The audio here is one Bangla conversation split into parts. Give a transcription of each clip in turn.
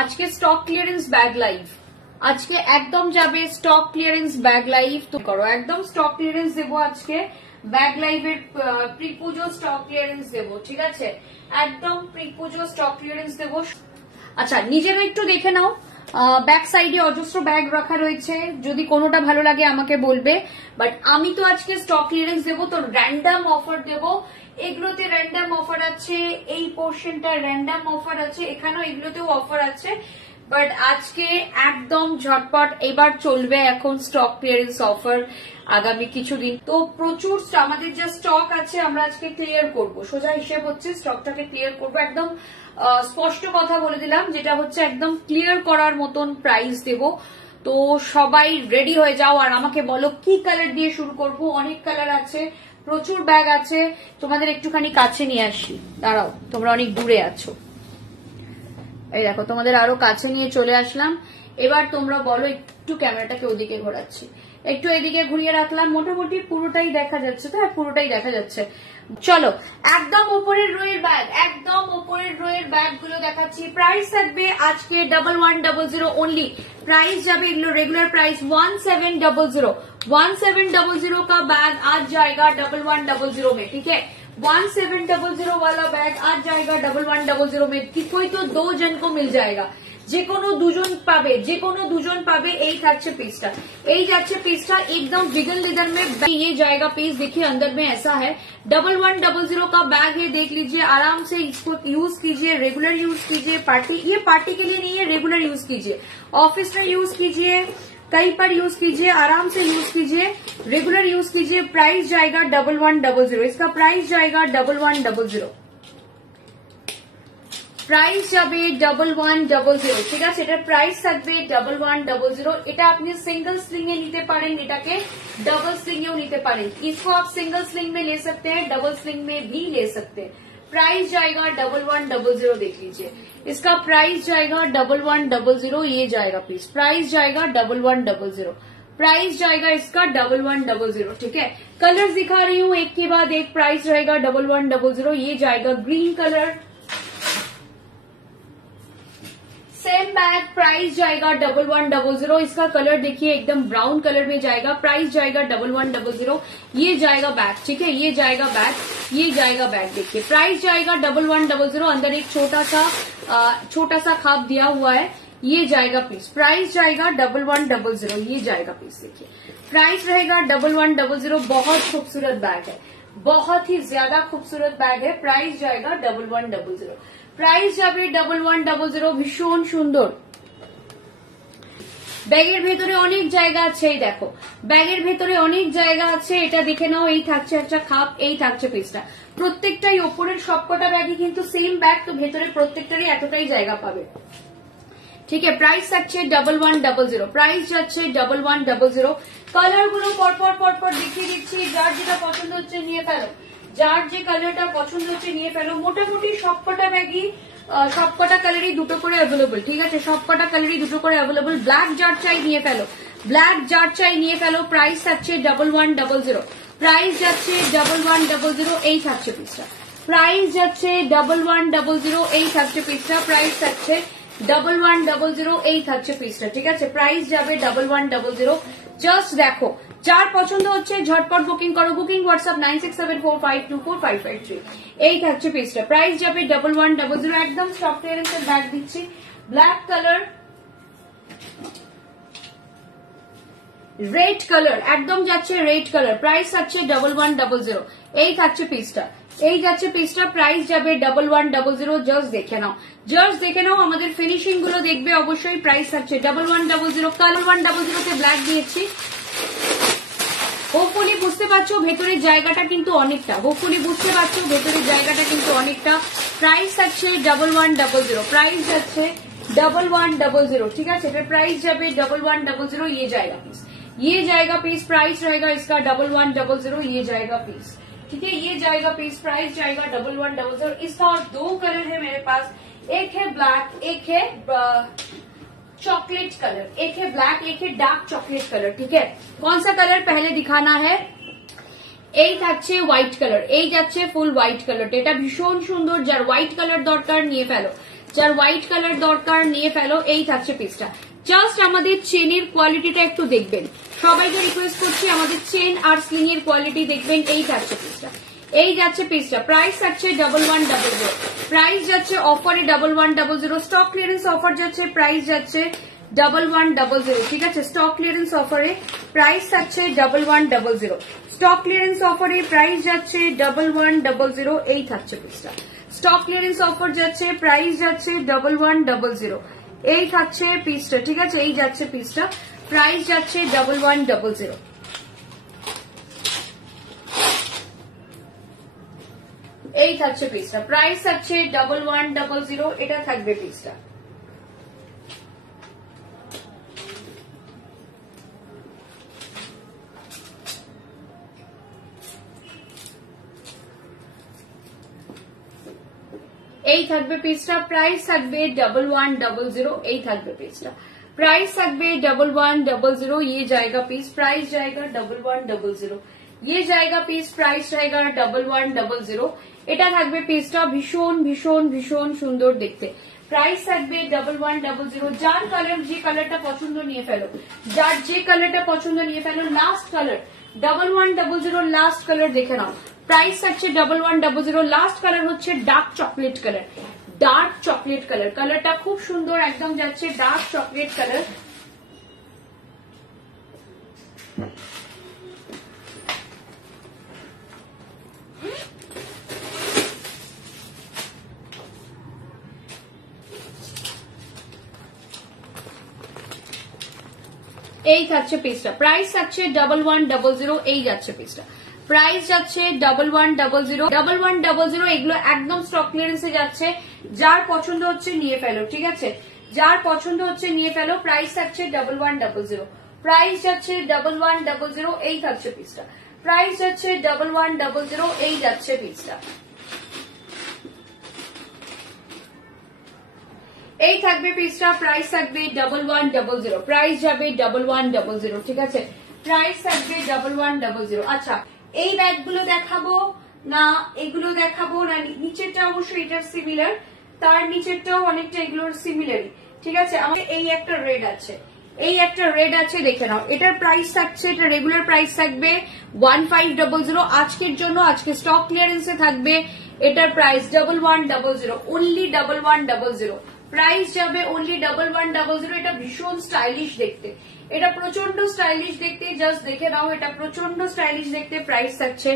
আজকে স্টক ক্লিয়ারেন্স ব্যাগ লাইভ, আজকে একদম যাবে স্টক ক্লিয়ারেন্স ব্যাগ লাইভ। তো করো একদম স্টক ক্লিয়ারেন্স দেবো আজকে, ব্যাগ লাইভের প্রি পুজো স্টক ক্লিয়ারেন্স দেবো, ঠিক আছে? একদম প্রি পুজো স্টক ক্লিয়ারেন্স দেবো। আচ্ছা নিজেরা একটু দেখে নাও, ব্যাক সাইডে অজস্র ব্যাগ রাখা রয়েছে, যদি কোনোটা ভালো লাগে আমাকে বলবে। বাট আমি তো আজকে স্টক ক্লিয়ারেন্স দেবো, তো র্যান্ডম অফার দেবো। এগুলোতে র্যান্ডম অফার আছে, এই পোর্শনটা র্যান্ডম অফার আছে, এখানেও এগুলোতেও অফার আছে। বাট আজকে একদম ঝটপট এবার চলবে এখন স্টক ক্লিয়ারেন্স অফার আগামী কিছুদিন। তো প্রচুর আমাদের যা স্টক আছে আমরা আজকে ক্লিয়ার করব, সোজা হিসেব হচ্ছে স্টকটাকে ক্লিয়ার করব। একদম স্পষ্ট কথা বলে দিলাম, যেটা হচ্ছে একদম ক্লিয়ার করার মতন প্রাইস দেব। তো সবাই রেডি হয়ে যাও আর আমাকে বলো কি কালার দিয়ে শুরু করব। অনেক কালার আছে, প্রচুর ব্যাগ আছে, তোমাদের একটুখানি কাছে নিয়ে আসি। দাঁড়াও, তোমরা অনেক দূরে আছো, এই দেখো তোমাদের আরো কাছে নিয়ে চলে আসলাম। এবার তোমরা বলো, একটু ক্যামেরাটাকে ওদিকে ঘোরাচ্ছি, একটু এদিকে ঘুরিয়ে রাখলাম, মোটামুটি পুরোটাই দেখা যাচ্ছে। তো পুরোটাই দেখা যাচ্ছে। চলো একদম উপরের রোয়ের ব্যাগ, একদম উপরের রোয়ের ব্যাগ গুলো দেখাচ্ছি। প্রাইস থাকবে আজকে 1100 অনলি। प्राइस যাবে এগুলো রেগুলার প্রাইস 1700। 1700 का बैग आज जाएगा 1100 में, ठीक है? 1700 वाला बैग आज जाएगा 1100 में। कोई तो 2 जन को मिल जाएगा, যে কোনো দুজন পাবে, যে কোনো দুজন পাবে। এই থাকছে পিসটা, এই যাচ্ছে পিসটা एकदम विगन लेदर में ये जाएगा पीस। देखिए अंदर में ऐसा है, 1100 का बैग है, देख लीजिए आराम से इसको यूज कीजिए, रेगुलर यूज कीजिए। पार्टी, ये पार्टी के लिए नहीं है, रेगुलर यूज कीजिए, ऑफिस में यूज कीजिए, कहीं पर यूज कीजिए, आराम से यूज कीजिए, रेगुलर यूज कीजिए। प्राइस जाएगा 1100, इसका प्राइस जाएगा 1100, প্রাইস যাবে 1100, ঠিক আছে? এটার প্রাইস থাকবে 1100। এটা আপনি সিঙ্গল स्लिंग এ নিতে পারেন, এটাকে डबल स्लिंग এও নিতে পারেন। इसको आप सिंगल स्लिंग में ले सकते हैं, डबल स्लिंग में भी ले सकते हैं। प्राइस जाएगा 1100, देख लीजिए इसका प्राइस जाएगा 1100। ये जाएगा पीस, प्राइस जाएगा 1100, प्राइस जाएगा इसका 1100, ठीक है? कलर दिखा रही हूँ एक के बाद एक, प्राइस रहेगा 1100। ये जाएगा green colour, same bag, price जाएगा 1100। इसका कलर देखिए एकदम ब्राउन कलर में जाएगा, प्राइस जाएगा 1100। ये जाएगा बैग, ठीक है? ये जाएगा बैग, ये जाएगा बैग। देखिए प्राइस जाएगा 1100। अंदर एक छोटा सा खाप दिया हुआ है। ये जाएगा पीस, प्राइस जाएगा 1100। ये जाएगा पीस, देखिए प्राइस रहेगा 1100। बहुत खूबसूरत बैग है, बहुत ही ज्यादा खूबसूरत बैग है। प्राइस जाएगा 1100, প্রাইস যাবে 1100। ভীষণ সুন্দর। ব্যাগের ভেতরে অনেক জায়গা আছে, এই দেখো ব্যাগের ভেতরে অনেক জায়গা আছে, এটা দেখে নাও। এই থাকছে একটা খাপ, এই থাকছে পিসটা। প্রত্যেকটাই ওপরের সবকটা ব্যাগই কিন্তু সেম ব্যাগ, তো ভেতরে প্রত্যেকটারই এতটাই জায়গা পাবে, ঠিক আছে? প্রাইস থাকছে 1100, প্রাইস যাচ্ছে 1100। কালার গুলো পরপর পরপর দেখিয়ে দিচ্ছি, যার যেটা পছন্দ হচ্ছে নিয়ে ফেলো, যার যে কালারটা পছন্দ হচ্ছে নিয়ে ফেলো। মোটামুটি সবকটা ব্যাগই সবকটা কালারই দুটো করে অ্যাভেলেবল, ঠিক আছে? সবকটা কালারই দুটো করে অ্যাভেলেবল। ব্ল্যাক যার চাই নিয়ে ফেলো, ব্ল্যাক যার চাই নিয়ে ফেলো। প্রাইস থাকছে 1100, প্রাইস যাচ্ছে 1100। এই থাকছে পিসটা, প্রাইস যাচ্ছে 1100। এই থাকছে পিসটা, প্রাইস থাকছে 1100। এই থাকছে পিসটা, ঠিক আছে? প্রাইস যাবে 1100। জাস্ট দেখো, যার পছন্দ হচ্ছে ঝটপট বুকিং করো। Booking WhatsApp 9674524553। এই থাকছে পিসটা, প্রাইস যাবে 1100। একদম স্টক ক্লিয়ারেন্সের ব্যাগ দিচ্ছি, ব্ল্যাক কালার, রেড কালার, একদম যাচ্ছে রেড কালার। প্রাইস থাকছে 1100। এই থাকছে পিসটা, এই যাচ্ছে পিসটা, প্রাইস যাবে 1100। জাস্ট দেখে নাও, জাস্ট দেখে নাও, আমাদের ফিনিশিং গুলো দেখবে অবশ্যই। প্রাইস থাকছে 1100। কালার 1100 তে ব্ল্যাক দিয়েছি। হোপফুলি বুঝতে পারছো ভেতরের জায়গাটা কিন্তু অনেকটা, হোপফুলি বুঝতে পারছো ভেতরের জায়গাটা কিন্তু অনেকটা। প্রাইস থাকছে 1100, প্রাইস যাচ্ছে 1100, ঠিক আছে? এটার প্রাইস যাবে 1100। ये जाएगा पीस, ये जाएगा पीस, प्राइस रहेगा इसका 1100। ये जाएगा पीस, ठीक है? ये जाएगा पीस, प्राइस जाएगा 1100। इसका और 2 कलर है मेरे पास, एक है ब्लैक, एक है चॉकलेट कलर, एक है ब्लैक, एक है डार्क चॉकलेट कलर, ठीक है? कौन सा कलर पहले दिखाना है? এই থাকছে হোয়াইট কালার, এই যাচ্ছে ফুল হোয়াইট কালারটা। এটা ভীষণ সুন্দর, যার হোয়াইট কালার দরকার নিয়ে ফেলো, যার হোয়াইট কালার দরকার নিয়ে ফেলো। এই থাকছে পিসটা। জাস্ট আমাদের চেনের কোয়ালিটিটা একটু দেখবেন, সবাইকে রিকোয়েস্ট করছি আমাদের চেন আর স্লিং এর কোয়ালিটি দেখবেন। এই থাকছে পিসটা, এই যাচ্ছে পিসটা। প্রাইস থাকছে 1100, প্রাইস যাচ্ছে অফারে 1100, স্টক ক্লিয়ারেন্স অফার যাচ্ছে, প্রাইস যাচ্ছে 1100, ঠিক আছে। স্টক ক্লিয়ারেন্স অফারে প্রাইস থাকছে 1100, স্টক ক্লিয়ারেন্স অফারে প্রাইস যাচ্ছে 1100। এই থাকছে পিসটা, স্টক ক্লিয়ারেন্স অফার যাচ্ছে, প্রাইস যাচ্ছে 1100। এই থাকছে পিসটা, ঠিক আছে। এই যাচ্ছে পিসটা, প্রাইস যাচ্ছে 1100। এই থাকছে পিসটা, প্রাইস থাকছে 1100। এটা থাকবে পিসটা। এই থাকবে পিসটা, প্রাইস থাকবে 1100। এই থাকবে পিসটা, प्राइस থাকবে 1100। ये जाएगा पीस, प्राइस जाएगा 1100। ये जाएगा पीस, प्राइस जाएगा 1100। এটা থাকবে পিসটা, ভীষণ ভীষণ ভীষণ সুন্দর দেখতে। প্রাইস থাকবে 1100। যার কালার, যে কালারটা পছন্দ নিয়ে ফেলো, যার যে কালারটা পছন্দ নিয়ে ফেলো। লাস্ট কালার 1100, লাস্ট কালার দেখে নাও। প্রাইস থাকছে 1100। লাস্ট কালার হচ্ছে dark chocolate colour, dark chocolate colour. কালারটা খুব সুন্দর একদম যাচ্ছে, ডার্ক চকলেট কালার। এই থাকছে পিসটা, প্রাইস থাকছে 1100। এই যাচ্ছে পিসটা, প্রাইস যাচ্ছে 1100। 1100 এগুলো একদম স্টক ক্লিয়ারেন্সে যাচ্ছে। যার পছন্দ হচ্ছে নিয়ে ফেলো, ঠিক আছে। যার পছন্দ হচ্ছে নিয়ে ফেলো। প্রাইস থাকছে 1100, প্রাইস যাচ্ছে 1100। এই থাকছে পিসটা, প্রাইস যাচ্ছে 1100। এই যাচ্ছে পিসটা। এই থাকবে পিসটা, প্রাইস থাকবে 1100, প্রাইস যাবে 1100, ঠিক আছে। প্রাইস থাকবে 1100। আচ্ছা, এই ব্যাগগুলো দেখাবো না এগুলো দেখাবো না? নিচেরটা অবশ্যই এটার সিমিলার, তার নিচেরটাও অনেকটা এগুলোর সিমিলারই, ঠিক আছে। আমাদের এই একটা রেড আছে, এই একটা রেড আছে, দেখে নাও। এটার প্রাইস থাকছে, এটা রেগুলার প্রাইস থাকবে 1500। আজকের জন্য, আজকে স্টক ক্লিয়ারেন্সে থাকবে এটার প্রাইস 1100, অনলি 1100। প্রাইস যাবে অনলি 1100। এটা ভীষণ স্টাইলিশ দেখতে, এটা প্রচন্ড স্টাইলিশ দেখতে, জাস্ট দেখে নাও, এটা প্রচন্ড স্টাইলিশ দেখতে। প্রাইস থাকছে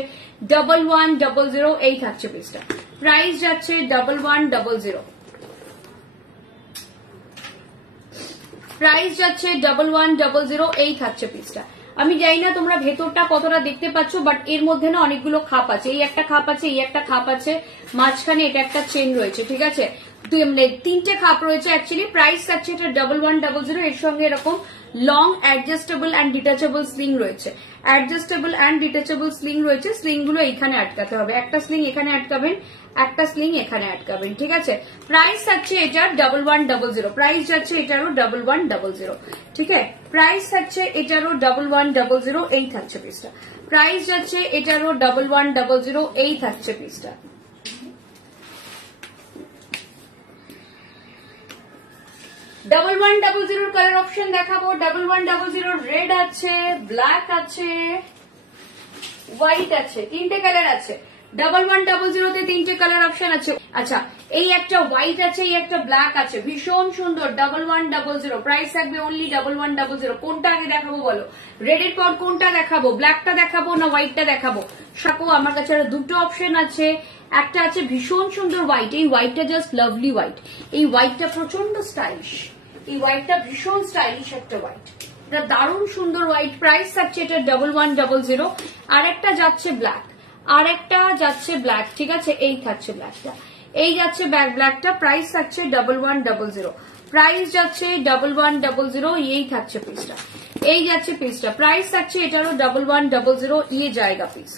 1100। এই থাকছে পিসটা, প্রাইস যাচ্ছে 1100, প্রাইস যাচ্ছে 1100। এই থাকছে পিসটা। আমি জানি না তোমরা ভেতরটা কতটা দেখতে পাচ্ছ, বাট এর মধ্যে না অনেকগুলো খাপ আছে। এই একটা খাপ আছে, এই একটা খাপ আছে, মাঝখানে এটা একটা চেন রয়েছে, ঠিক আছে। তিনটে খাপ রয়েছে অ্যাকচুয়ালি। প্রাইস থাকছে এটা 1100। এর সঙ্গে এরকম long adjustable and detachable sling রয়েছে, অ্যাডজাস্টেবল অ্যান্ড ডিটাচেবল স্লিং রয়েছে। স্লিং গুলো এখানে আটকাতে হবে, একটা স্লিং এখানে আটকাবেন, একটা স্লিং এখানে আটকাবেন, ঠিক আছে। প্রাইস থাকছে এটার 1100, প্রাইস যাচ্ছে এটারও 1100, ঠিক আছে। প্রাইস থাকছে এটারও 1100। এই থাকছে পিসটা, প্রাইস যাচ্ছে এটারও 1100। এই থাকছে পিসটা। डबल 1100 কালার অপশন দেখাবো। 1100 রেড আছে, ব্ল্যাক আছে, হোয়াইট আছে, তিনটে কালার আছে। 1100 তিনটে কালার অপশন আছে। আচ্ছা, এই একটা হোয়াইট আছে, এই একটা ব্ল্যাক আছে, ভীষণ সুন্দর। 1100, প্রাইস থাকবে অনলি 1100। কোনটা আগে দেখাবো বলো? রেডের পর কোনটা দেখাবো? ব্ল্যাকটা দেখাবো না হোয়াইটটা দেখাবো? সাকো, আমার কাছে আরো দুটো অপশন আছে। একটা আছে ভীষণ সুন্দর হোয়াইট, এই হোয়াইটটা জাস্ট লাভলি হোয়াইট, এই হোয়াইটটা প্রচন্ড স্টাইলিশ, এই হোয়াইটটা ভীষণ স্টাইলিশ একটা হোয়াইট, এটা দারুণ সুন্দর হোয়াইট। প্রাইস থাকছে এটা 1100। আর একটা যাচ্ছে ব্ল্যাক, আর একটা যাচ্ছে ব্ল্যাক, ঠিক আছে। এই থাকছে ব্ল্যাকটা, এই যাচ্ছে ব্ল্যাকটা। প্রাইস থাকছে 1100, প্রাইস যাচ্ছে 1100। এই থাকছে পিসটা, এই যাচ্ছে পিসটা। প্রাইস থাকছে এটারও 1100। ইয়ে জায়গা পিস।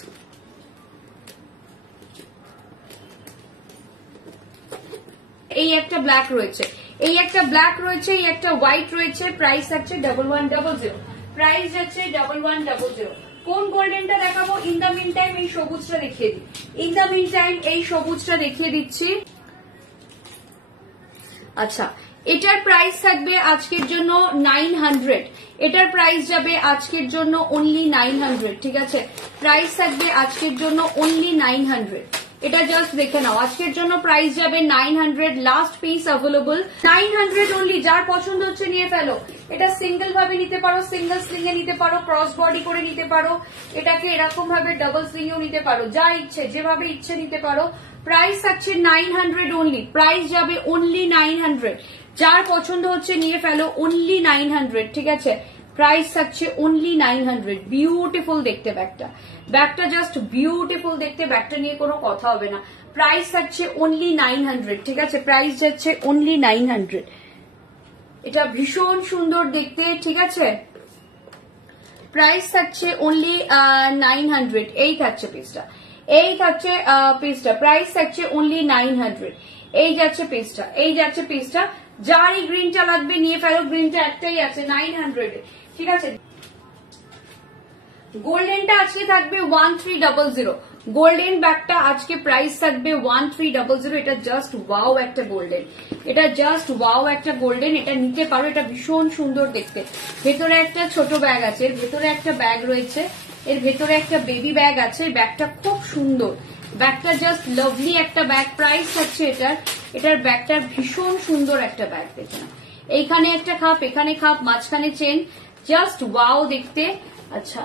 এই একটা ব্ল্যাক রয়েছে, এই একটা ব্ল্যাক রয়েছে, এই একটা হোয়াইট রয়েছে। প্রাইস থাকছে 1100, প্রাইস যাচ্ছে 1100। কোন গোল্ডেনটা দেখাবো? ইন দ্য মিন টাইম এই সবুজটা দেখিয়ে দিই, ইন দ্য মিন টাইম এই সবুজটা দেখিয়ে দিচ্ছি। আচ্ছা, এটার প্রাইস থাকবে আজকের জন্য 900, এটার প্রাইস যাবে আজকের জন্য অনলি 900, ঠিক আছে? প্রাইস থাকবে আজকের জন্য অনলি 900, এটা জাস্ট দেখে নাও, আজকের জন্য প্রাইস যাবে 900, লাস্ট পিস অ্যাভেলেবল 900 অনলি। যার পছন্দ হচ্ছে নিয়ে ফেলো। এটা সিঙ্গেল ভাবে নিতে পারো, সিঙ্গেল স্লিং এ নিতে পারো, ক্রস বডি করে নিতে পারো, এটাকে এরকম ভাবে ডাবল স্লিং এও নিতে পারো, যা ইচ্ছে যেভাবে ইচ্ছে নিতে পারো। প্রাইস থাকছে 900 অনলি, প্রাইস যাবে অনলি 900। যার পছন্দ হচ্ছে নিয়ে ফেলো, অনলি 900, ঠিক আছে? প্রাইস থাকছে অনলি 900। বিউটিফুল দেখতে ব্যাগটা, ব্যাগটা জাস্ট বিউটিফুল দেখতে, ব্যাগটা নিয়ে কোনো কথা হবে না। প্রাইস থাকছে অনলি 900, ঠিক আছে? প্রাইস যাচ্ছে অনলি 900। এটা ভীষণ সুন্দর দেখতে, ঠিক আছে? প্রাইস থাকছে অনলি 900। এই থাকছে পিসটা, এই থাকছে পিসটা, প্রাইস থাকছে অনলি 900। এই যাচ্ছে পিসটা, এই যাচ্ছে পিসটা। যার এই গ্রিনটা লাগবে নিয়ে ফেলো, গ্রিনটা একটাই আছে 900, ঠিক আছে? গোল্ডেনটা আজকে থাকবে 1300, গোল্ডেন ব্যাগটা আজকে প্রাইস থাকবে 1300। এটা জাস্ট ওয়াও একটা গোল্ডেন, এটা জাস্ট ওয়াও একটা গোল্ডেন, এটা নিতে পারো, এটা ভীষণ সুন্দর দেখতে। ভেতরে একটা ছোট ব্যাগ আছে, এর ভেতরে একটা ব্যাগ রয়েছে, এর ভেতরে একটা বেবি ব্যাগ আছে, ব্যাগটা খুব সুন্দর, ব্যাগটা জাস্ট লাভলি একটা ব্যাগ। প্রাইস হচ্ছে এটার ব্যাগটার ভীষণ সুন্দর একটা ব্যাগ, দেখে না, এইখানে একটা খাপ, এখানে খাপ, মাঝখানে চেন, জাস্ট ওয়াও দেখতে। আচ্ছা,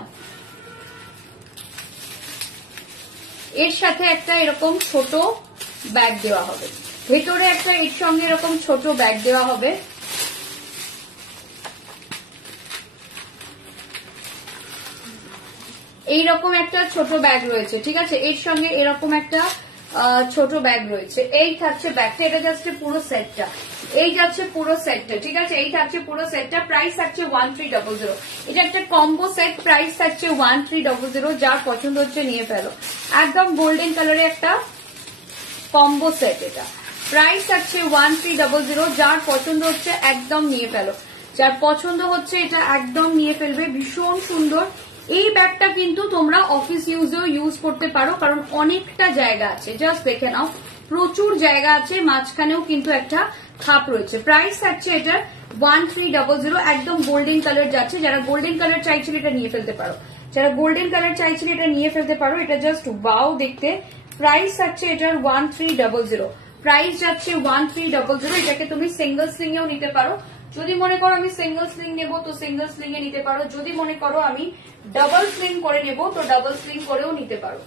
এর সাথে একটা এরকম ছোট ব্যাগ দেওয়া হবে, ভেতরে একটা এর সঙ্গে এরকম ছোট ব্যাগ দেওয়া হবে। এইরকম একটা ছোট ব্যাগ রয়েছে, ঠিক আছে? এর সঙ্গে এরকম একটা ছোট ব্যাগ রয়েছে। এই থাকছে ব্যাগটা, এটা যাচ্ছে পুরো সেটটা, এই যাচ্ছে পুরো সেটটা, ঠিক আছে? এই থাকছে পুরো সেটটা। প্রাইস থাকছে 1300। এটা একটা কম্বো সেট, প্রাইস থাকছে 1300। যার পছন্দ হচ্ছে নিয়ে ফেলো, একদম গোল্ডেন কালারে একটা কম্বো সেট। এটা প্রাইস থাকছে 1300। যার পছন্দ হচ্ছে একদম নিয়ে ফেলো, যার পছন্দ হচ্ছে এটা একদম নিয়ে ফেলবে। ভীষণ সুন্দর এই ব্যাগটা, কিন্তু তোমরা অফিস ইউজেও ইউজ করতে পারো, কারণ অনেকটা জায়গা আছে, জাস্ট দেখে নাও, প্রচুর জায়গা আছে, মাঝখানেও কিন্তু একটা খাপ রয়েছে। প্রাইস থাকছে এটার 1300, একদম গোল্ডেন কালার যাচ্ছে। যারা গোল্ডেন কালার চাইছিল এটা নিয়ে ফেলতে পারো, যারা গোল্ডেন কালার চাইছিল এটা নিয়ে ফেলতে পারো, এটা জাস্ট ওয়াও দেখতে। প্রাইস থাকছে এটার 1300, প্রাইস যাচ্ছে 1300। এটাকে তুমি সিঙ্গেল স্লিং এও নিতে পারো, যদি মনে করো আমি সিঙ্গেল স্লিং নেবো তো সিঙ্গেল স্লিং এ নিতে পারো, যদি মনে করো আমি ডাবল স্লিং করে নেবো তো ডাবল স্লিং করেও নিতে পারো,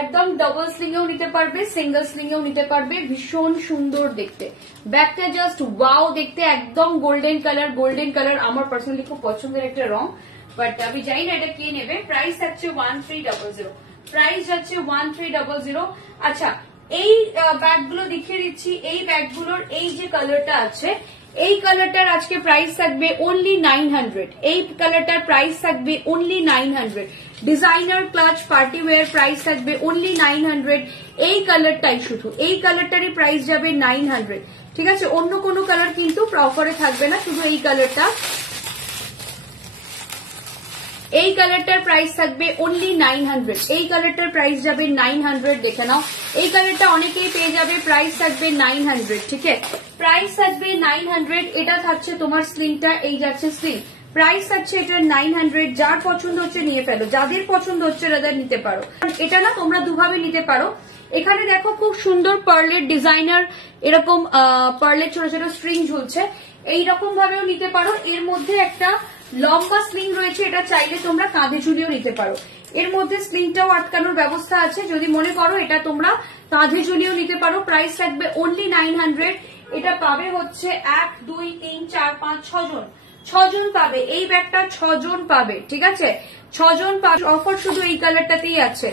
একদম ডাবল স্লিং এও নিতে পারবে, সিঙ্গেল স্লিং এও নিতে পারবে। ভীষণ সুন্দর দেখতে ব্যাগটা, জাস্ট ওয়াও দেখতে, একদম গোল্ডেন কালার, গোল্ডেন কালার আমার পার্সোনালি খুব পছন্দের একটা রং, বাট আমি জানি না এটা কে নেবে। প্রাইস থাকছে 1300, প্রাইস যাচ্ছে 1300। আচ্ছা, এই ব্যাগগুলো দেখিয়ে দিচ্ছি, এই ব্যাগগুলোর এই যে কালারটা আছে, এই কালারটার আজকে প্রাইস থাকবে অনলি 900, এই কালারটার প্রাইস থাকবে only 900। Designer clutch party wear, price থাকবে অনলি 900। এই কালারটাই, শুধু এই কালারটারই প্রাইস যাবে 900, ঠিক আছে? অন্য কোনো কালার কিন্তু অফারে থাকবে না, শুধু এই কালারটা, এই কালারটার প্রাইস থাকবে অনলি 900, এই কালারটার প্রাইস যাবে 900। দেখে নাও, এই কালারটা অনেকেই পেয়ে যাবে, প্রাইস থাকবে 900, ঠিক আছে? প্রাইস থাকবে 900। এটা থাকছে তোমার স্লিংটা, এই যাচ্ছে স্লিং, প্রাইস থাকছে এটা 900। যার পছন্দ হচ্ছে নিয়ে ফেলো, যাদের পছন্দ হচ্ছে তাদের নিতে পারো। এটা না তোমরা দুভাবে নিতে পারো। এখানে দেখো খুব সুন্দর পার্লের ডিজাইনার, এরকম পার্লের ছোট ছোট স্ট্রিং ঝুলছে, এইরকম ভাবেও নিতে পারো। এর মধ্যে একটা লম্বা স্লিং রয়েছে, এটা চাইলে তোমরা কাঁধে ঝুলিয়েও নিতে পারো। এর মধ্যে স্লিংটাও আটকানোর ব্যবস্থা আছে, যদি মনে করো এটা তোমরা কাঁধে ঝুলিয়েও নিতে পারো। প্রাইস থাকবে অনলি 900। এটা পাবে হচ্ছে 1 2 3 4 5 6 জন, 6 জন পাবে এই ব্যাগটা, 6 জন পাবে, ঠিক আছে? 6 জন পাবে। অফার শুধু এই কালারটাতেই আছে,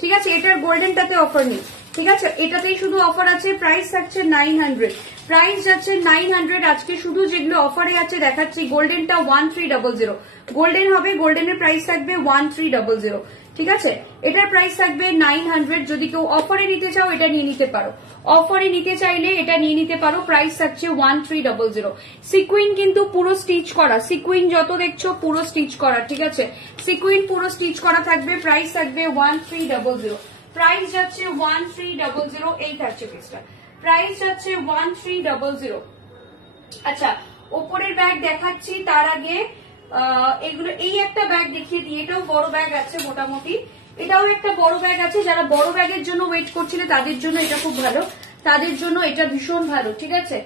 ঠিক আছে? এটার গোল্ডেনটাতে অফার নেই, ঠিক আছে? এটাতেই শুধু অফার আছে। প্রাইস থাকছে 900, প্রাইস যাচ্ছে 900। আজকে শুধু যেগুলো অফারে আছে দেখাচ্ছি। গোল্ডেনটা 1300, গোল্ডেন হবে, গোল্ডেনের প্রাইস থাকবে 1300, ঠিক আছে? এটার প্রাইস থাকবে 900। যদি কেউ অফারে নিতে চাও এটা নিয়ে নিতে পারো, অফারে নিতে চাইলে এটা নিয়ে নিতে পারো। প্রাইস থাকছে 1300। সিকুইন কিন্তু পুরো স্টিচ করা, সিকুইন যত দেখছো পুরো স্টিচ করা, ঠিক আছে? সিকুইন পুরো স্টিচ করা থাকবে। প্রাইস থাকবে 1300, প্রাইস যাচ্ছে 1300। এই থাকছে পিসটা, প্রাইস যাচ্ছে 1300। আচ্ছা, ওপরের ব্যাগ দেখাচ্ছি তার আগে এগুলো এই একটা ব্যাগ দেখিয়ে দিই, এটাও বড় ব্যাগ আছে মোটামুটি, এটাও একটা বড় ব্যাগ আছে। যারা বড় ব্যাগের জন্য ওয়েট করছিলে তাদের জন্য এটা খুব ভালো, তাদের জন্য এটা ভীষণ ভালো, ঠিক আছে।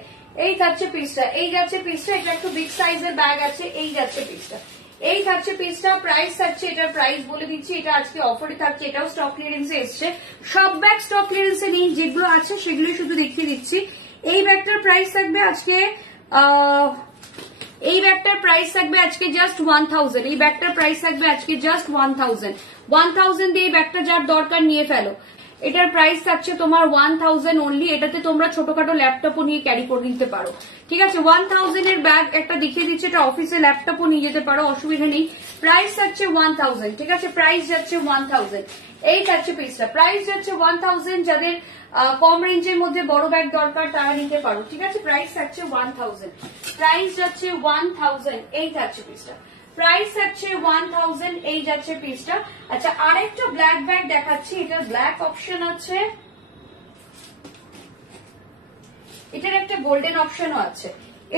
এই থাকছে পিসটা, এই যাচ্ছে পিসটা, এটা একটু বিগ সাইজের ব্যাগ আছে, এই যাচ্ছে পিসটা, এই থাকছে পিসটা। প্রাইস থাকছে, এটার প্রাইস বলে দিচ্ছি, এটা আজকে অফারে থাকছে, এটাও স্টক ক্লিয়ারেন্সে এসছে। সব ব্যাগ স্টক ক্লিয়ারেন্সে নেই, যেগুলো আছে সেগুলোই শুধু দেখিয়ে দিচ্ছি। এই ব্যাগটার প্রাইস থাকবে আজকে এই ব্যাগটার প্রাইস থাকবে আজকে জাস্ট 1000। এই ব্যাগটার প্রাইস থাকবে আজকে জাস্ট 1000 দিয়ে এই ব্যাগটা যার দরকার নিয়ে ফেলো। এটার প্রাইস থাকছে তোমার 1000 অনলি। এটাতে তোমরা ছোটখাটো ল্যাপটপও নিয়ে ক্যারি করে নিতে পারো, ঠিক আছে। 1000 এর ব্যাগ একটা দেখিয়ে দিচ্ছে, এটা অফিসে ল্যাপটপও নিয়ে যেতে পারো, অসুবিধা নেই। প্রাইস থাকছে 1000, ঠিক আছে, প্রাইস যাচ্ছে 1000। এই থাকছে পিসটা, প্রাইস যাচ্ছে 1000। যাদের কম রেঞ্জের মধ্যে বড় ব্যাগ দরকার তারা নিতে পারো, ঠিক আছে। প্রাইস থাকছে 1000, প্রাইস যাচ্ছে 1000। এই থাকছে পিসটা, প্রাইস থাকছে 1000। এই যাচ্ছে পিসটা। আচ্ছা, আরেকটা ব্ল্যাক ব্যাগ দেখাচ্ছি, এটার ব্ল্যাক অপশন আছে, এটার একটা গোল্ডেন অপশনও আছে।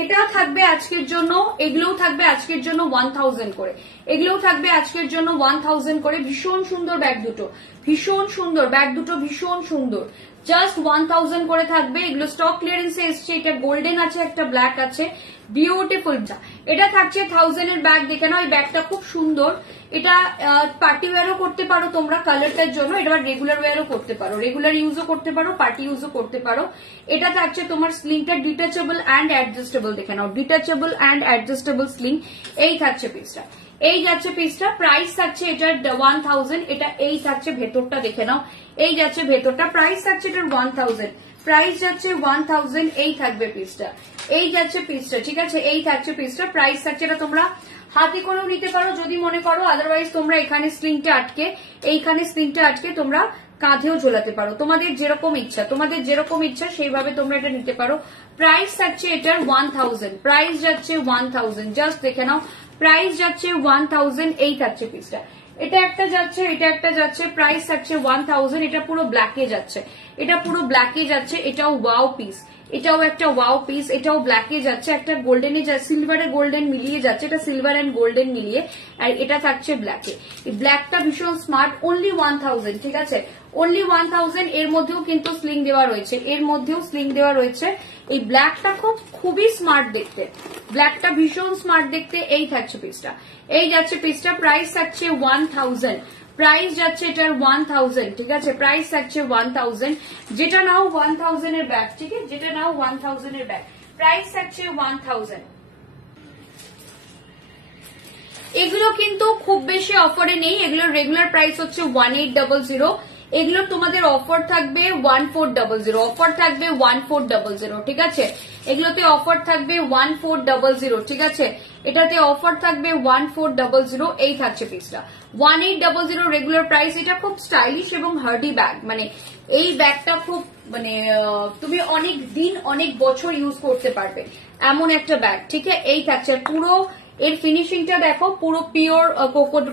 এটা থাকবে আজকের জন্য, এগুলোও থাকবে আজকের জন্য 1000 করে, এগুলোও থাকবে আজকের জন্য 1000 করে। ভীষণ সুন্দর ব্যাগ দুটো, ভীষণ সুন্দর ব্যাগ দুটো, ভীষণ সুন্দর, জাস্ট 1000 করে থাকবে। এগুলো স্টক ক্লিয়ারেন্সে এসছে। এটা গোল্ডেন আছে, একটা ব্ল্যাক আছে, বিউটিফুল। এটা থাকছে 1000 এর ব্যাগ, দেখে নাও। এই ব্যাগটা খুব সুন্দর, এটা পার্টি ওয়্যারও করতে পারো তোমরা কালারটার জন্য, এটা রেগুলার ওয়্যারও করতে পারো, রেগুলার ইউজও করতে পারো, পার্টি ইউজও করতে পারো। এটা থাকছে তোমার স্লিংটা ডিটাচেবল অ্যান্ড অ্যাডজাস্টেবল, দেখে নাও, ডিটাচেবল অ্যান্ড অ্যাডজাস্টেবল স্লিং। এই থাকছে পিসটা, এই যাচ্ছে পিসটা। প্রাইস থাকছে এটার 1000। এটা এই থাকছে ভেতরটা, দেখে নাও, এই যাচ্ছে ভেতরটা। প্রাইস থাকছে এটার 1000, প্রাইস যাচ্ছে 1000। এই থাকবে পিসটা, এই যাচ্ছে পিসটা, ঠিক আছে। এই থাকছে পিসটা, প্রাইস থাকছে। এটা তোমরা হাতে করেও নিতে পারো যদি মনে করো, আদারওয়াইজ তোমরা এখানে স্লিংটা আটকে, এইখানে স্লিংটা আটকে তোমরা কাঁধেও ঝোলাতে পারো, তোমাদের যেরকম ইচ্ছা, তোমাদের যেরকম ইচ্ছা সেইভাবে তোমরা এটা নিতে পারো। প্রাইস থাকছে এটার 1000, প্রাইস যাচ্ছে 1000, জাস্ট দেখে নাও, প্রাইস যাচ্ছে 1000। এই থাকছে পিসটা, এটা একটা যাচ্ছে, এটা একটা যাচ্ছে, প্রাইস থাকছে 1000। এটা পুরো ব্ল্যাকে যাচ্ছে, এটা পুরো ব্ল্যাকে যাচ্ছে, এটাও ওয়াও পিস, এটাও একটা ওয়াও পিস, এটাও ব্ল্যাকে যাচ্ছে, একটা গোল্ডেনে যাচ্ছে, সিলভারে গোল্ডেন মিলিয়ে যাচ্ছে, এটা সিলভার এন্ড গোল্ডেন মিলিয়ে, আর এটা থাকছে ব্ল্যাকে। এই ব্ল্যাকটা ভীষণ স্মার্ট, অনলি 1000, ঠিক আছে, অনলি 1000। এর মধ্যেও কিন্তু স্লিং দেওয়া রয়েছে, এর মধ্যেও স্লিং দেওয়া রয়েছে। এই ব্ল্যাকটা খুবই স্মার্ট দেখতে, ব্ল্যাকটা ভীষণ স্মার্ট দেখতে। এই থাকছে পিসটা, এই যাচ্ছে পিসটা। প্রাইস থাকছে 1000, প্রাইস যাচ্ছে এটার 1000, ঠিক আছে, প্রাইস থাকছে 1000। যেটা নাও 1000 এর ব্যাগ, ঠিক আছে, যেটা নাও 1000 এর ব্যাগ, প্রাইস থাকছে 1000। এগুলো কিন্তু খুব বেশি অফারে নেই, এগুলোর রেগুলার প্রাইস হচ্ছে 1800। এগুলো তোমাদের অফার থাকবে 1400, অফার থাকবে 1400, ঠিক আছে। এগুলোতে অফার থাকবে 1400, ঠিক আছে, এটাতে অফার থাকবে 1400। এই থাকছে পিসটা 1800 রেগুলার প্রাইস। এটা খুব স্টাইলিশ এবং হার্ডি ব্যাগ, মানে এই ব্যাগটা খুব মানে তুমি অনেক দিন অনেক বছর ইউজ করতে পারবে এমন একটা ব্যাগ, ঠিক আছে। এই থাকছে পুরো, এর ফিনিশিংটা দেখো, পুরো পিওর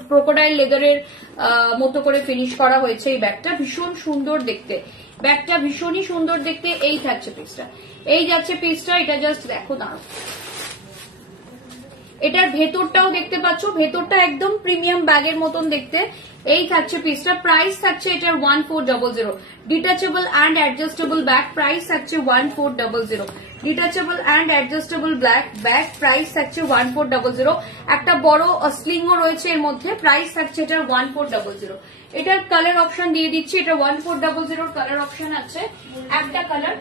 ক্রোকোডাইল লেদারের মতো করে ফিনিশ করা হয়েছে। এই ব্যাগটা ভীষণ সুন্দর দেখতে, ব্যাগটা ভীষণই সুন্দর দেখতে। এই থাকছে পিসটা, এই যাচ্ছে পিসটা। এটা জাস্ট দেখো, দাঁড়ো, এটার ভেতরটাও দেখতে পাচ্ছ, ভেতরটা একদম প্রিমিয়াম ব্যাগের মতন দেখতে। এই থাকছে পিসটা, প্রাইস থাকছে এটার 1400। Detachable and adjustable bag, price থাকছে 1400। Detachable and adjustable bag, price থাকছে 1400। একটা বড় স্লিংও রয়েছে এর মধ্যে, প্রাইস থাকছে এটার 1400। এটার কালার অপশন দিয়ে দিচ্ছি, এটা 1400 কালার অপশন আছে, একটা কালার।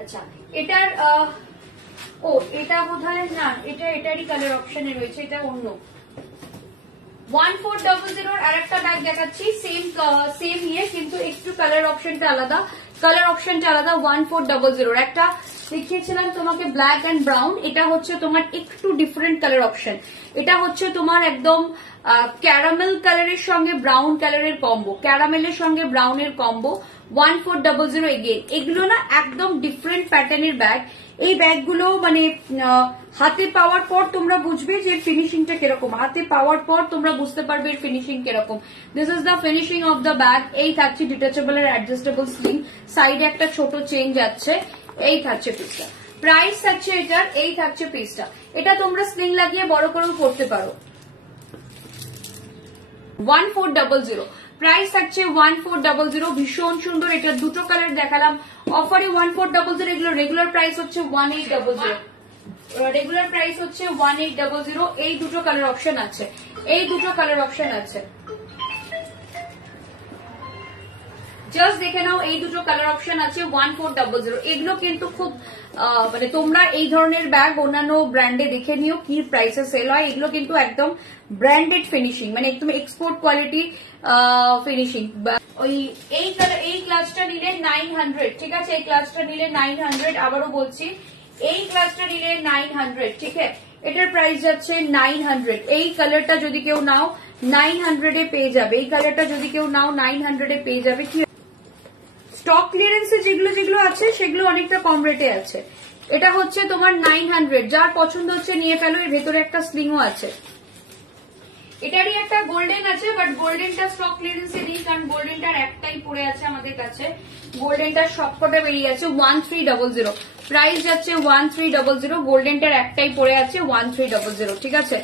আচ্ছা, এটার এটা বোধহয় না, এটা এটারই কালার অপশনে রয়েছে, এটা অন্য 1400। আর একটা ব্যাগ দেখাচ্ছি, সেম ইয়ে, কিন্তু একটু কালার অপশনটা আলাদা, কালার অপশনটা আলাদা। 1400 একটা দেখিয়েছিলাম তোমাকে ব্ল্যাক এন্ড ব্রাউন, এটা হচ্ছে তোমার একটু ডিফারেন্ট কালার অপশন। এটা হচ্ছে তোমার একদম ক্যারামেল কালারের সঙ্গে ব্রাউন কালারের কম্বো, ক্যারামেলের সঙ্গে ব্রাউনের কম্বো। 1400 এগেন। এগুলো না একদম ডিফারেন্ট প্যাটার্নের ব্যাগ, এই ব্যাগগুলো মানে হাতে পাওয়ার পর তোমরা বুঝবে যে ফিনিশিংটা কিরকম, হাতে পাওয়ার পর তোমরা বুঝতে পারবে এর ফিনিশিং কিরকম। This is the finishing of the bag. এই থাকছে ডিটাচেবল আর অ্যাডজাস্টেবল স্লিং, সাইডে একটা ছোট চেন যাচ্ছে। এই থাকছে পিসটা, প্রাইস থাকছে এটার, এই থাকছে পিসটা। এটা তোমরা স্লিং লাগিয়ে বড় করেও করতে পারো। 1400 প্রাইস থাকছে 1400, ভীষণ সুন্দর। এটা দুটো কালার দেখালাম অফারে 1400। এগুলো রেগুলার প্রাইস হচ্ছে 1800, রেগুলার প্রাইস হচ্ছে 1800। এই দুটো কালার অপশন আছে, এই দুটো কালার অপশন আছে, জাস্ট দেখে নাও। এই দুটো কালার অপশন আছে 1400। এগুলো কিন্তু খুব মানে তোমরা এই ধরনের ব্যাগ অন্যান্য ব্র্যান্ডে দেখে নিও কি প্রাইসে সেল হয়। এগুলো কিন্তু একদম ব্র্যান্ডেড ফিনিশিং, মানে একদম এক্সপোর্ট কোয়ালিটি ফিনিশিং। ওই এই ক্লাসটা নিলে 900, ঠিক আছে? এই ক্লাসটা নিলে 900, আবারও বলছি এই ক্লাসটা নিলে 900, ঠিক আছে? এটার প্রাইস যাচ্ছে 900। এই কালারটা যদি কেউ নাও 900 এ পেয়ে যাবে, এই কালারটা যদি কেউ নাও 900 এ পেয়ে যাবে। কি স্টক ক্লিয়ারেন্সে যেগুলো যেগুলো আছে সেগুলো অনেকটা কম রেটে আছে। এটা হচ্ছে তোমার 900, যার পছন্দ হচ্ছে নিয়ে ফেলো। এর ভেতরে একটা স্লিংও আছে, এটারই একটা গোল্ডেন আছে, বাট গোল্ডেনটা স্টক ক্লিয়ারেন্সে নেই, কারণ গোল্ডেনটার একটাই পড়ে আছে আমাদের কাছে, গোল্ডেনটার সবকটা বেরিয়ে আছে। 1300 প্রাইস যাচ্ছে 1300, গোল্ডেনটার একটাই পড়ে আছে 1300, ঠিক আছে?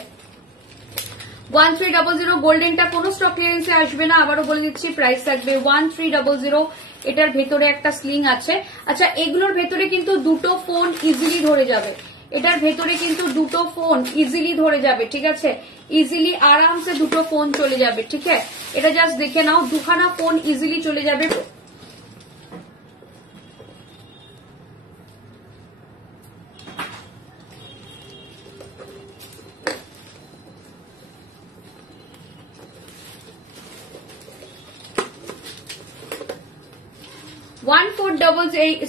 1300 গোল্ডেনটা কোনো স্টক ক্লিয়ারেন্সে আসবে না, আবারও বলে দিচ্ছি প্রাইস থাকবে 1300। এটার ভেতরে একটা স্লিং আছে। আচ্ছা, এগুলোর ভেতরে কিন্তু দুটো ফোন ইজিলি ধরে যাবে, এটার ভেতরে কিন্তু দুটো ফোন ইজিলি ধরে যাবে, ঠিক আছে? ইজিলি আরামসে দুটো ফোন চলে যাবে, ঠিক আছে? এটা জাস্ট দেখে নাও, দুখানা ফোন ইজিলি চলে যাবে।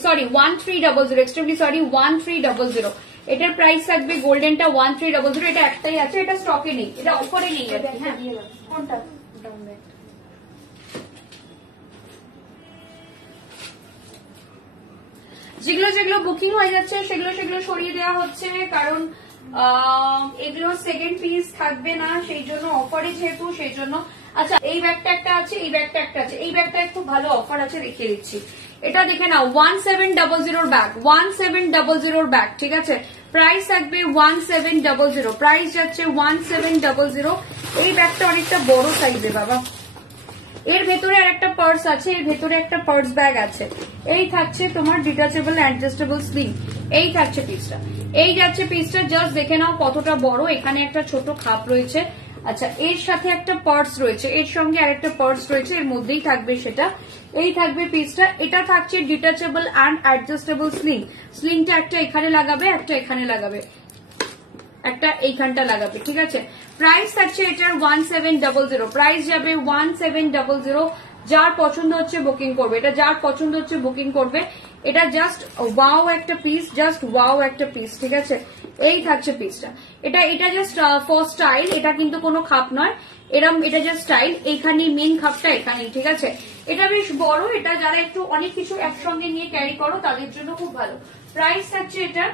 Sorry 1300, extremely sorry 1300। এটার প্রাইস থাকবে গোল্ডেনটা 1300। এটা একটাই আছে, এটা স্টকে নেই, এটা অফারে নেই। কোনটা? যেগুলো যেগুলো বুকিং হয়ে যাচ্ছে সেগুলো সেগুলো সরিয়ে দেওয়া হচ্ছে, কারণ এগুলো সেকেন্ড পিস থাকবে না, সেই জন্য অফারে যেহেতু, সেই জন্য। আচ্ছা, এই ব্যাগটা একটা আছে, এই ব্যাগটা একটা আছে। এই ব্যাগটা একটু ভালো অফার আছে, দেখিয়ে দিচ্ছি। এটা দেখে নাও 1700 ব্যাগ, 1700 ব্যাগ, ঠিক আছে? প্রাইস থাকবে 1700, প্রাইস যাচ্ছে 1700। এই ব্যাগটা অনেকটা বড় সাইজে বাবা। এর ভেতরে আর একটা পার্স আছে, এর ভেতরে একটা পার্স ব্যাগ আছে। এই থাকছে তোমার ডিটাচেবল অ্যাডজাস্টেবল স্লিং। এই থাকছে পিসটা, এই যাচ্ছে পিসটা, জাস্ট দেখে নাও কতটা বড়। এখানে একটা ছোট খাপ রয়েছে। আচ্ছা, এর সাথে একটা পার্স রয়েছে, এর সঙ্গে আরেকটা পার্স রয়েছে, এর মধ্যেই থাকবে সেটা। এই থাকবে পিসটা। এটা থাকছে ডিটাচেবল অ্যান্ড অ্যাডজাস্টেবল স্লিং। স্লিংটা একটা এখানে লাগাবে, একটা এখানে লাগাবে, একটা এইখানটা লাগাবে, ঠিক আছে? প্রাইস থাকছে এটার 1700, প্রাইস যাবে 1700। যার পছন্দ হচ্ছে বুকিং করবে, এটা যার পছন্দ হচ্ছে বুকিং করবে। এটা জাস্ট ওয়াও একটা পিস, জাস্ট ওয়াও একটা পিস, ঠিক আছে? এই থাকছে পিসটা। এটা জাস্ট ফর স্টাইল, এটা কিন্তু কোনো খাপ নয়, এরম, এটা জাস্ট স্টাইল। এইখানে মেন খাপটা এখানেই, ঠিক আছে? এটা বেশ বড়, এটা যারা একটু অনেক কিছু একসঙ্গে নিয়ে ক্যারি করো তাদের জন্য খুব ভালো। প্রাইস থাকছে এটা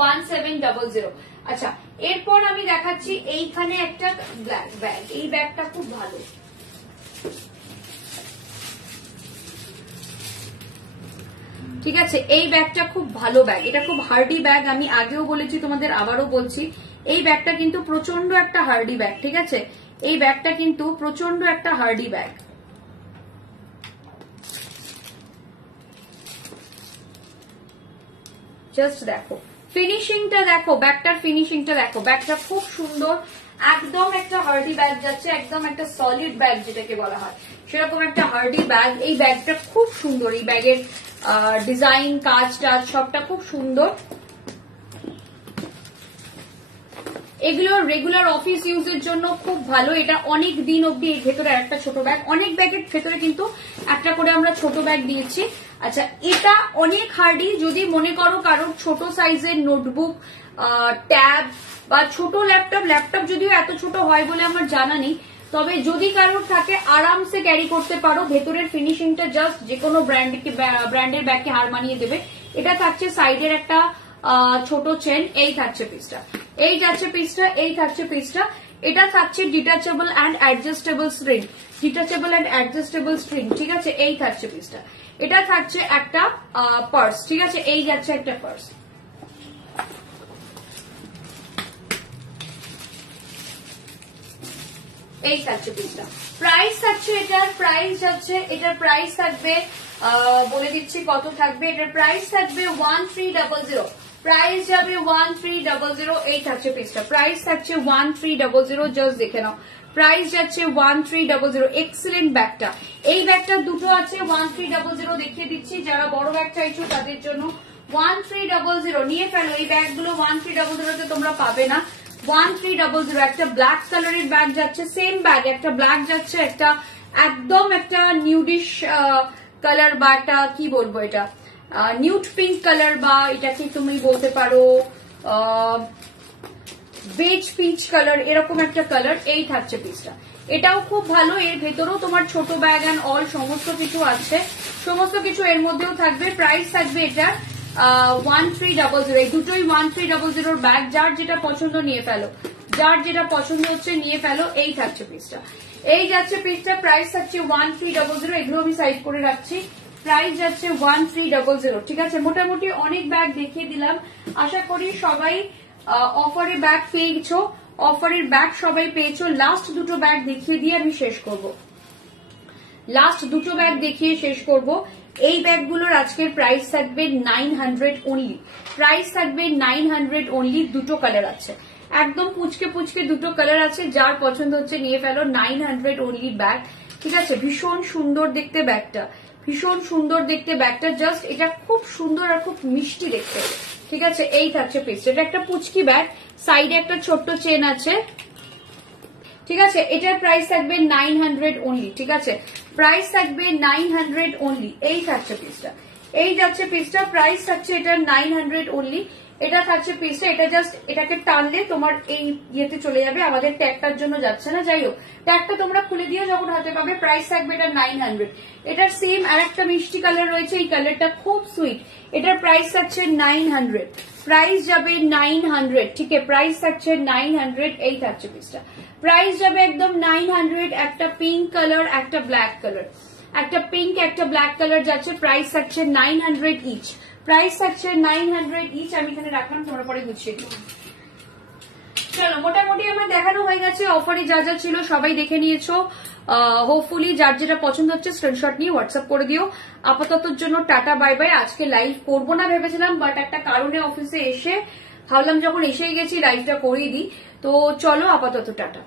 1700। আচ্ছা, এরপর আমি দেখাচ্ছি এইখানে একটা ব্ল্যাক ব্যাগ। এই ব্যাগটা খুব ভালো, ঠিক আছে? এই ব্যাগটা খুব ভালো ব্যাগ, এটা খুব হার্ডি ব্যাগ। আমি আগেও বলেছি তোমাদের, আবারও বলছি, এই ব্যাগটা কিন্তু প্রচন্ড একটা হার্ডি ব্যাগ, ঠিক আছে? এই ব্যাগটা কিন্তু প্রচন্ড একটা হার্ডি ব্যাগ। জাস্ট দেখো ফিনিশিংটা, দেখো ব্যাগটার ফিনিশিংটা দেখো, ব্যাগটা খুব সুন্দর, একদম একটা হার্ডি ব্যাগ যাচ্ছে, একদম একটা সলিড ব্যাগ যেটাকে বলা হয়, সেরকম একটা হার্ডি ব্যাগ। এই ব্যাগটা খুব সুন্দর, এই ব্যাগের ডিজাইন, কাজ টাজ সবটা খুব সুন্দর। এগুলো রেগুলার অফিস ইউজের জন্য খুব ভালো। এটা অনেক দিন অব্দি, এর ভেতরে একটা ছোট ব্যাগ, অনেক ব্যাগের ভেতরে কিন্তু একটা করে আমরা ছোট ব্যাগ দিয়েছি। আচ্ছা, এটা অনেক হার্ডি। যদি মনে করো কারোর ছোট সাইজের নোটবুক, ট্যাব বা ছোট ল্যাপটপ যদিও এত ছোট হয় বলে আমার জানা নেই, তবে যদি কারোর থাকে আরামসে ক্যারি করতে পারো। ভেতরের ফিনিশিংটা জাস্ট যে কোনো ব্র্যান্ডের ব্যাগকে হার মানিয়ে দেবে। এটা থাকছে সাইডের একটা ছোট চেন, এই থাকছে পিসটা, এই যাচ্ছে পিসটা, এই থাকছে পিসটা। এটা থাকছে detachable and adjustable string, detachable and adjustable string, ঠিক আছে। এই থাকছে পিসটা। এটা থাকছে একটা পার্স, ঠিক আছে। এই যাচ্ছে একটা পার্স। এই থাকছে পিসটা। প্রাইস থাকছে এটার, প্রাইস যাচ্ছে, এটার প্রাইস থাকবে বলে দিচ্ছি কত থাকবে। এটার প্রাইস থাকবে 1300, প্রাইস যাবে 1300। এই থাকছে পিসটা, প্রাইস থাকছে 1300, জাস্ট দেখে নাও। প্রাইস যাচ্ছে 1300। এক্সেলেন্ট ব্যাগটা, এই ব্যাগটা দুটো আছে 1300 দেখিয়ে দিচ্ছি। যারা বড় ব্যাগ চাইছো তাদের জন্য 1300 নিয়ে ফেলো। এই ব্যাগগুলো 1300 তোমরা পাবে না। 1300 একটা ব্ল্যাক কালারের ব্যাগ যাচ্ছে, সেম ব্যাগ, একটা ব্ল্যাক যাচ্ছে, একটা একদম একটা নিউডিশ কালার বা একটা কি বলবো এটা নিউড পিঙ্ক কালার, বা এটাকে তুমি বলতে পারো বেজ পিচ কালার, এরকম একটা কালার। এই থাকছে পিসটা, এটাও খুব ভালো। এর ভেতরেও তোমার ছোট ব্যাগ অ্যান্ড অল সমস্ত কিছু আছে, সমস্ত কিছু এর মধ্যেও থাকবে। প্রাইস থাকবে এটার 1300। এই দুটোই 1300 ব্যাগ। যার যেটা পছন্দ নিয়ে ফেলো, যার যেটা পছন্দ হচ্ছে নিয়ে ফেলো। এই থাকছে পিসটা, এই যাচ্ছে পিসটা। প্রাইস থাকছে 1300। এগুলো আমি সাইড করে রাখছি। প্রাইস যাচ্ছে 1300, ঠিক আছে। মোটামুটি অনেক ব্যাগ দেখিয়ে দিলাম, আশা করি সবাই অফারে ব্যাগ পেয়েছো, অফারের ব্যাগ সবাই পেয়েছো। লাস্ট দুটো ব্যাগ দেখিয়ে দিয়ে আমি শেষ করব, লাস্ট দুটো ব্যাগ দেখিয়ে শেষ করব। এই ব্যাগগুলোর আজকের প্রাইস থাকবে 900 অনলি, প্রাইস থাকবে 900 অনলি। দুটো কালার আছে, একদম পুচকে পুচকে দুটো কালার আছে। যার পছন্দ হচ্ছে নিয়ে ফেলো। 900 অনলি ব্যাগ, ঠিক আছে। ভীষণ সুন্দর দেখতে ব্যাগটা, ভীষণ সুন্দর দেখতে ব্যাগটা। জাস্ট এটা খুব সুন্দর আর খুব মিষ্টি দেখতে, ঠিক আছে। এই থাকছে পিস, এটা একটা পুচকি ব্যাগ, সাইডে একটা ছোট্ট চেন আছে, ঠিক আছে। এটার প্রাইস থাকবে 900 অনলি, ঠিক আছে। প্রাইস থাকবে 900 অনলি। এই থাকছে পিসটা, এই যাচ্ছে পিসটা। প্রাইস থাকছে এটার 900 অনলি। এটা থাকছে পিসটা। এটা জাস্ট এটাকে টানলে তোমার এই ইয়েতে চলে যাবে, আমাদের ট্যাগটার জন্য যাচ্ছে না। যাই হোক, ট্যাগটা তোমরা খুলে দিও যখন হাতে পাবে। প্রাইস থাকবে এটা 900। এটার সেম আর একটা মিষ্টি কালার রয়েছে, এই কালারটা খুব সুইট। এটার প্রাইস থাকছে 900, প্রাইস যাবে 900, ঠিক আছে। প্রাইস থাকছে 900। এই থাকছে পিসটা, প্রাইস যাবে একদম 900। একটা পিঙ্ক কালার, একটা ব্ল্যাক কালার, একটা পিঙ্ক একটা ব্ল্যাক কালার যাচ্ছে। প্রাইস থাকছে 900 ইচ, প্রাইস থাকছে 900 ইচ। আমি এখানে রাখলাম, তোমরা পরে গুছিয়ে দিও। চলো, মোটামুটি আমার দেখানো হয়ে গেছে। অফারে যা যা ছিল সবাই দেখে নিয়েছো। হোপফুলি যার যেটা পছন্দ হচ্ছে স্ক্রিনশট নিয়ে হোয়াটসঅ্যাপ করে দিও। আপাততর জন্য টাটা, বাই বাই। আজকে লাইভ করবো না ভেবেছিলাম, বাট একটা কারণে অফিসে এসে ভাবলাম যখন এসেই গেছি লাইভটা করিয়ে দিই। তো চলো, আপাতত টাটা।